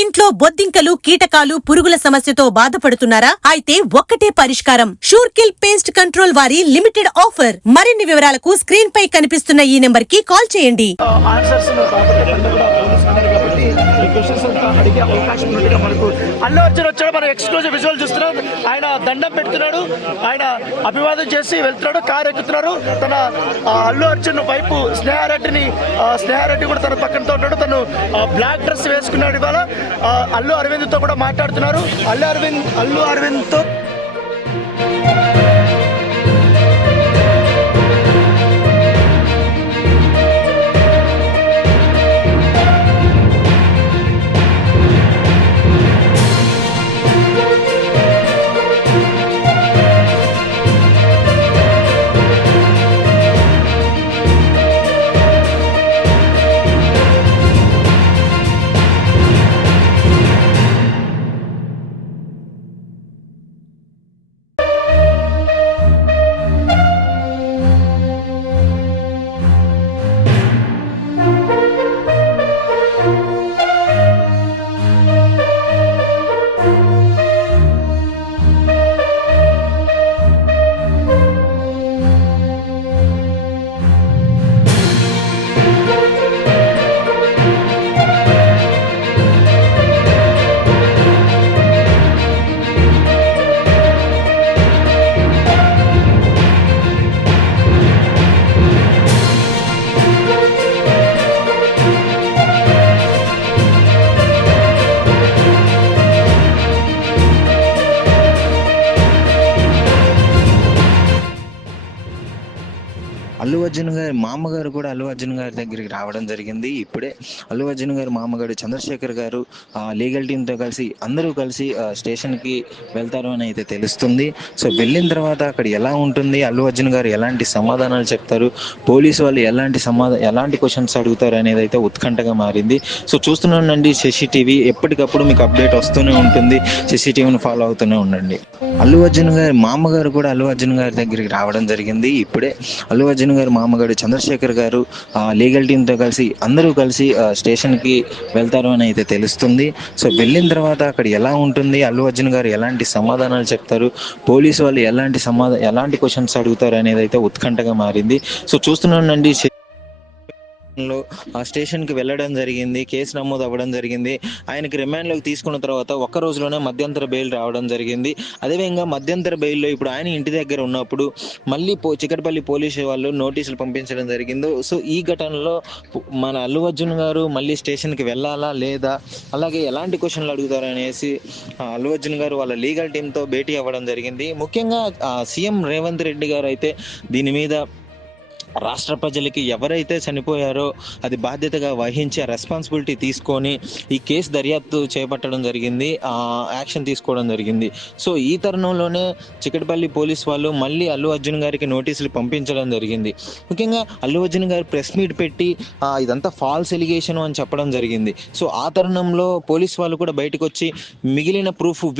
ఇంట్లో బొద్దింకలు, కీటకాలు, పురుగుల సమస్యతో బాధపడుతున్నారా? అయితే ఒక్కటే పరిష్కారం. షూర్కిల్ పేస్ట్ కంట్రోల్ వారి లిమిటెడ్ ఆఫర్. మరిన్ని వివరాలకు స్క్రీన్ పై కనిపిస్తున్న ఈ నెంబర్ కి కాల్ చేయండి. అల్లు అర్జున్ వచ్చాడు. మనం ఎక్స్క్లూజివ్ విజువల్ చూస్తున్నాం. ఆయన దండం పెడుతున్నాడు, ఆయన అభివాదం చేసి వెళ్తున్నాడు, కారు ఎక్కుతున్నాడు. తన అల్లు అర్జున్ వైపు స్నేహారెడ్డి కూడా తన పక్కనతో ఉంటాడు. తను బ్లాక్ డ్రెస్ వేసుకున్నాడు. ఇవాళ అల్లు అరవింద్తో కూడా మాట్లాడుతున్నారు. అల్లు అరవింద్తో అల్లు అర్జున్ గారి మామగారు కూడా అల్లు అర్జున్ గారి దగ్గరికి రావడం జరిగింది. ఇప్పుడే అల్లు అర్జున్ గారి మామగారు చంద్రశేఖర్ గారు లీగల్ టీంతో అందరూ కలిసి స్టేషన్కి వెళ్తారు అని అయితే తెలుస్తుంది. సో వెళ్ళిన తర్వాత అక్కడ ఎలా ఉంటుంది, అల్లు అర్జున్ గారు ఎలాంటి సమాధానాలు చెప్తారు, పోలీసు వాళ్ళు ఎలాంటి క్వశ్చన్స్ అడుగుతారు అనేది అయితే ఉత్కంఠగా మారింది. సో చూస్తున్నానండి శశి టీవీ, ఎప్పటికప్పుడు మీకు అప్డేట్ వస్తూనే ఉంటుంది. శశి టీవీని ఫాలో అవుతూనే ఉండండి. అల్లు అర్జున్ గారి మామగారు కూడా అల్లు అర్జున్ గారి దగ్గరికి రావడం జరిగింది. ఇప్పుడే అల్లు అర్జున్ గారి మామగారు చంద్రశేఖర్ గారు లీగల్ టీంతో అందరూ కలిసి స్టేషన్కి వెళ్తారు అని అయితే తెలుస్తుంది. సో వెళ్ళిన తర్వాత అక్కడ ఎలా ఉంటుంది, అల్లు అర్జున్ గారు ఎలాంటి సమాధానాలు చెప్తారు, పోలీసు వాళ్ళు ఎలాంటి క్వశ్చన్స్ అడుగుతారు అనేది అయితే ఉత్కంఠగా మారింది. సో చూస్తున్నానండి ఆ స్టేషన్కి వెళ్ళడం జరిగింది. కేసు నమోదు అవ్వడం జరిగింది. ఆయనకి రిమాండ్లోకి తీసుకున్న తర్వాత ఒక్క రోజులోనే మధ్యంతర బెయిల్ రావడం జరిగింది. అదేవిధంగా మధ్యంతర బెయిల్లో ఇప్పుడు ఆయన ఇంటి దగ్గర ఉన్నప్పుడు మళ్ళీ చికటపల్లి పోలీసు వాళ్ళు నోటీసులు పంపించడం జరిగింది. సో ఈ ఘటనలో మన అల్లు అర్జున్ గారు మళ్ళీ స్టేషన్కి వెళ్ళాలా లేదా, అలాగే ఎలాంటి క్వశ్చన్లు అడుగుతారు అనేసి అల్లు అర్జున్ గారు వాళ్ళ లీగల్ టీంతో భేటీ అవ్వడం జరిగింది. ముఖ్యంగా సీఎం రేవంత్ రెడ్డి గారు అయితే దీని మీద రాష్ట్ర ప్రజలకి ఎవరైతే చనిపోయారో అది బాధ్యతగా వహించి ఆ రెస్పాన్సిబిలిటీ తీసుకొని ఈ కేసు దర్యాప్తు చేపట్టడం జరిగింది, యాక్షన్ తీసుకోవడం జరిగింది. సో ఈ తరుణంలోనే చికటపల్లి పోలీస్ వాళ్ళు మళ్ళీ అల్లు అర్జున్ గారికి నోటీసులు పంపించడం జరిగింది. ముఖ్యంగా అల్లు అర్జున్ గారు ప్రెస్ మీట్ పెట్టి ఇదంతా ఫాల్స్ ఎలిగేషన్ అని చెప్పడం జరిగింది. సో ఆ తరుణంలో పోలీస్ వాళ్ళు కూడా బయటకు వచ్చి మిగిలిన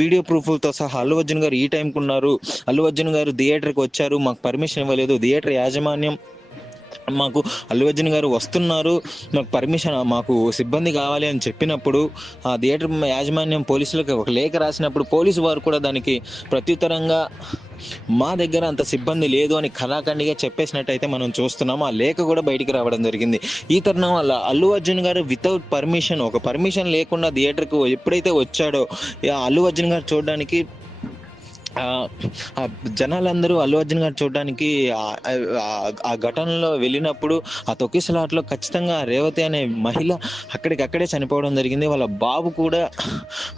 వీడియో ప్రూఫ్లతో సహా అల్లు అర్జున్ గారు ఈ టైంకి ఉన్నారు, అల్లు అర్జున్ గారు థియేటర్కి వచ్చారు, మాకు పర్మిషన్ ఇవ్వలేదు, థియేటర్ యాజమాన్యం మాకు అల్లు అర్జున్ గారు వస్తున్నారు, మాకు పర్మిషన్, మాకు సిబ్బంది కావాలి అని చెప్పినప్పుడు ఆ థియేటర్ యాజమాన్యం పోలీసులకు ఒక లేఖ రాసినప్పుడు పోలీసు వారు కూడా దానికి ప్రత్యుత్తరంగా మా దగ్గర అంత సిబ్బంది లేదు అని ఖరాఖండిగా చెప్పేసినట్టయితే మనం చూస్తున్నాము. ఆ లేఖ కూడా బయటికి రావడం జరిగింది. ఈ తరుణం వల్ల అల్లు అర్జున్ గారు వితౌట్ పర్మిషన్, ఒక పర్మిషన్ లేకుండా థియేటర్కి ఎప్పుడైతే వచ్చాడో అల్లు అర్జున్ గారు చూడడానికి జనాలందరూ అల్లు అర్జున్ గారు చూడడానికి ఆ ఘటనలో వెళ్ళినప్పుడు ఆ తొక్కిసలాట్లో ఖచ్చితంగా రేవతి అనే మహిళ అక్కడికక్కడే చనిపోవడం జరిగింది. వాళ్ళ బాబు కూడా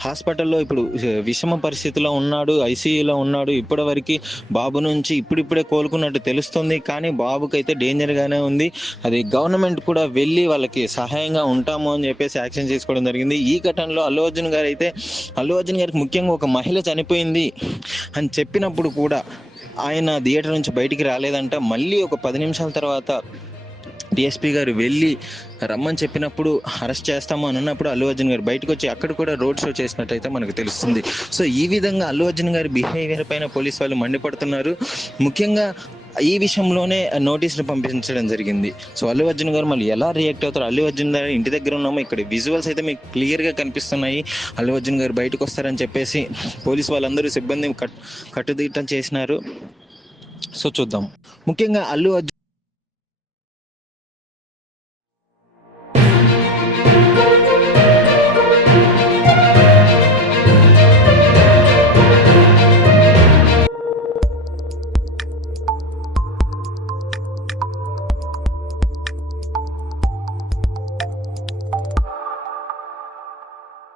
హాస్పిటల్లో ఇప్పుడు విషమ పరిస్థితిలో ఉన్నాడు, ఐసీయూలో ఉన్నాడు. ఇప్పటివరకు బాబు నుంచి ఇప్పుడిప్పుడే కోలుకున్నట్టు తెలుస్తుంది, కానీ బాబుకైతే డేంజర్గానే ఉంది. అది గవర్నమెంట్ కూడా వెళ్ళి వాళ్ళకి సహాయంగా ఉంటాము అని చెప్పేసి యాక్షన్ తీసుకోవడం జరిగింది. ఈ ఘటనలో అల్లు అర్జున్ గారికి ముఖ్యంగా ఒక మహిళ చనిపోయింది అని చెప్పినప్పుడు కూడా ఆయన థియేటర్ నుంచి బయటికి రాలేదంట. మళ్ళీ ఒక 10 నిమిషాల తర్వాత డిఎస్పీ గారు వెళ్ళి రమ్మని చెప్పినప్పుడు అరెస్ట్ చేస్తాము అని అన్నప్పుడు అల్లు అర్జున్ గారు బయటకు వచ్చి అక్కడ కూడా రోడ్ షో చేసినట్టయితే మనకు తెలుస్తుంది. సో ఈ విధంగా అల్లు అర్జున్ గారి బిహేవియర్ పైన పోలీసు వాళ్ళు మండిపడుతున్నారు. ముఖ్యంగా ఈ విషయంలోనే నోటీసులు పంపించడం జరిగింది. సో అల్లు అర్జున్ గారు మళ్ళీ ఎలా రియాక్ట్ అవుతారు? అల్లు అర్జున్ గారు ఇంటి దగ్గర ఉన్నాము, ఇక్కడ విజువల్స్ అయితే మీకు క్లియర్గా కనిపిస్తున్నాయి. అల్లు అర్జున్ గారు బయటకు వస్తారని చెప్పేసి పోలీసు వాళ్ళందరూ సిబ్బంది కట్టుదిట్టం చేసినారు. సో చూద్దాం. ముఖ్యంగా అల్లు అర్జున్